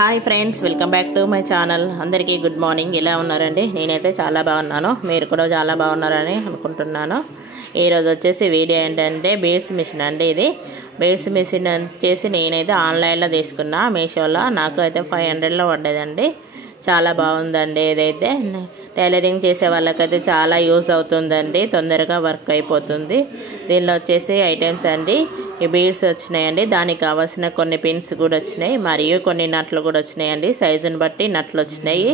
Hi friends, welcome back to my channel. అందరికీ good morning. ఎలా ఉన్నారండి? నేనైతే చాలా బాగున్నాను. మీరు కూడా చాలా బాగున్నారని అనుకుంటున్నాను. ఈరోజు వచ్చేసి వీడియో ఏంటంటే బీడ్స్ మిషన్ అండి. ఇది బీడ్స్ మిషన్ వచ్చేసి నేనైతే ఆన్లైన్లో తీసుకున్నా, మీషోలో. నాకు అయితే 500లో పడ్డదండి. చాలా బాగుందండి. ఇదైతే టైలరింగ్ చేసే వాళ్ళకైతే చాలా యూజ్ అవుతుందండి. తొందరగా వర్క్ అయిపోతుంది. దీనిలో వచ్చేసి ఐటమ్స్ అండి, ఈ బీడ్స్ వచ్చినాయండి. దానికి కావాల్సిన కొన్ని పిన్స్ కూడా వచ్చినాయి, మరియు కొన్ని నట్లు కూడా వచ్చినాయండి. సైజుని బట్టి నట్లు వచ్చినాయి.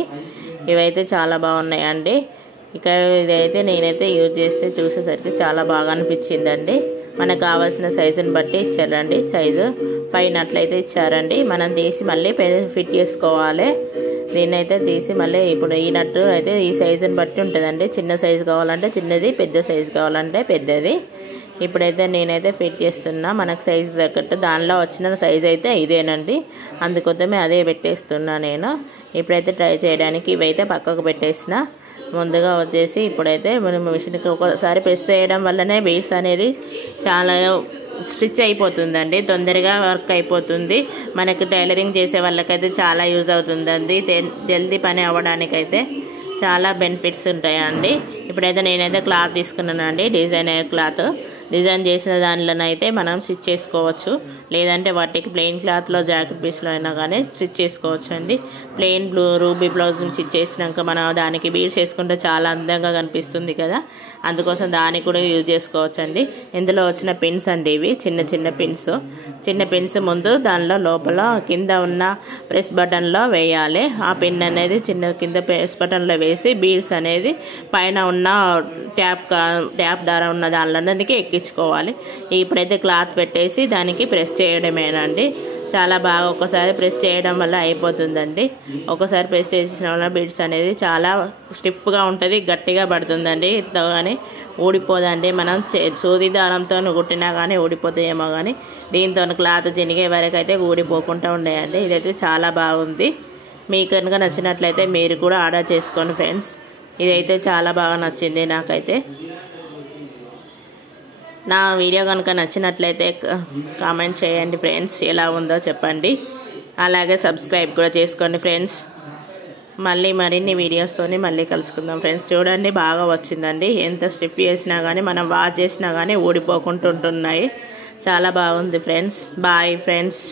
ఇవైతే చాలా బాగున్నాయండి. ఇక్కడ ఇదైతే నేనైతే యూజ్ చేస్తే చూసేసరికి చాలా బాగా అనిపించిందండి. మనకు కావాల్సిన సైజుని బట్టి ఇచ్చారండి. సైజు 5 నట్లు అయితే ఇచ్చారండి. మనం తీసి మళ్ళీ ఫిట్ చేసుకోవాలి. దీన్నైతే తీసి మళ్ళీ ఇప్పుడు ఈ నట్టు అయితే ఈ సైజుని బట్టి ఉంటుందండి. చిన్న సైజు కావాలంటే చిన్నది, పెద్ద సైజు కావాలంటే పెద్దది. ఇప్పుడైతే నేనైతే ఫిట్ చేస్తున్నా మనకు సైజు తగ్గట్టు. దానిలో వచ్చిన సైజు అయితే ఇదేనండి, అందుకోసమే అదే పెట్టేస్తున్నా నేను. ఇప్పుడైతే ట్రై చేయడానికి ఇవైతే పక్కకు పెట్టేసిన. ముందుగా వచ్చేసి ఇప్పుడైతే మనం మిషన్కి ఒకసారి ప్రెస్ చేయడం వల్లనే బీడ్స్ అనేది చాలా స్టిచ్ అయిపోతుందండి. తొందరగా వర్క్ అయిపోతుంది. మనకు టైలరింగ్ చేసే వాళ్ళకైతే చాలా యూజ్ అవుతుందండి. జల్దీ పని అవ్వడానికైతే చాలా బెనిఫిట్స్ ఉంటాయండి. ఇప్పుడైతే నేనైతే క్లాత్ తీసుకున్నానండి, డిజైనర్ క్లాత్. డిజైన్ చేసిన దానిలోనైతే మనం స్టిచ్ చేసుకోవచ్చు, లేదంటే వాటికి ప్లెయిన్ క్లాత్లో జాకెట్ పీస్లో అయినా కానీ స్టిచ్ చేసుకోవచ్చు అండి. ప్లెయిన్ రూబీ బ్లౌజ్ని స్టిచ్ చేసినాక మనం దానికి బీడ్స్ వేసుకుంటే చాలా అందంగా కనిపిస్తుంది కదా, అందుకోసం దానికి కూడా యూజ్ చేసుకోవచ్చు అండి. ఇందులో వచ్చిన పిన్స్ అండి ఇవి, చిన్న చిన్న పిన్స్ ముందు దానిలో లోపల కింద ఉన్న ప్రెస్ బటన్లో వేయాలి. ఆ పిన్ అనేది కింద ప్రెస్ బటన్లో వేసి బీడ్స్ అనేది పైన ఉన్న ట్యాప్ దారం ఉన్న దానిలోకి ఎక్కించుకోవాలి. ఇప్పుడైతే క్లాత్ పెట్టేసి దానికి ప్రెస్ చేయడమేనండి. చాలా బాగా ఒకసారి ప్రెస్ చేయడం వల్ల అయిపోతుందండి. ఒకసారి ప్రెస్ చేసిన వల్ల బీడ్స్ అనేది చాలా స్టిఫ్గా ఉంటుంది, గట్టిగా పడుతుందండి. కానీ ఊడిపోదండి. మనం సూది దారంతో కుట్టినా కానీ ఊడిపోతాయేమో, కానీ దీంతో క్లాత్ చినిగే వరకు అయితే ఊడిపోకుండా ఉండేయండి. ఇదైతే చాలా బాగుంది. మీకు కనుక నచ్చినట్లయితే మీరు కూడా ఆర్డర్ చేసుకోండి ఫ్రెండ్స్. ఇదైతే చాలా బాగా నచ్చింది నాకైతే. నా వీడియో కనుక నచ్చినట్లయితే కామెంట్ చేయండి ఫ్రెండ్స్, ఎలా ఉందో చెప్పండి. అలాగే సబ్స్క్రైబ్ కూడా చేసుకోండి ఫ్రెండ్స్. మరిన్ని వీడియోస్తోని మళ్ళీ కలుసుకుందాం ఫ్రెండ్స్. చూడండి, బాగా వచ్చిందండి. ఎంత స్టిఫ్ చేసినా కానీ మనం వాష్ చేసినా కానీ ఊడిపోకుండా ఉంటున్నాయి. చాలా బాగుంది ఫ్రెండ్స్. Bye friends.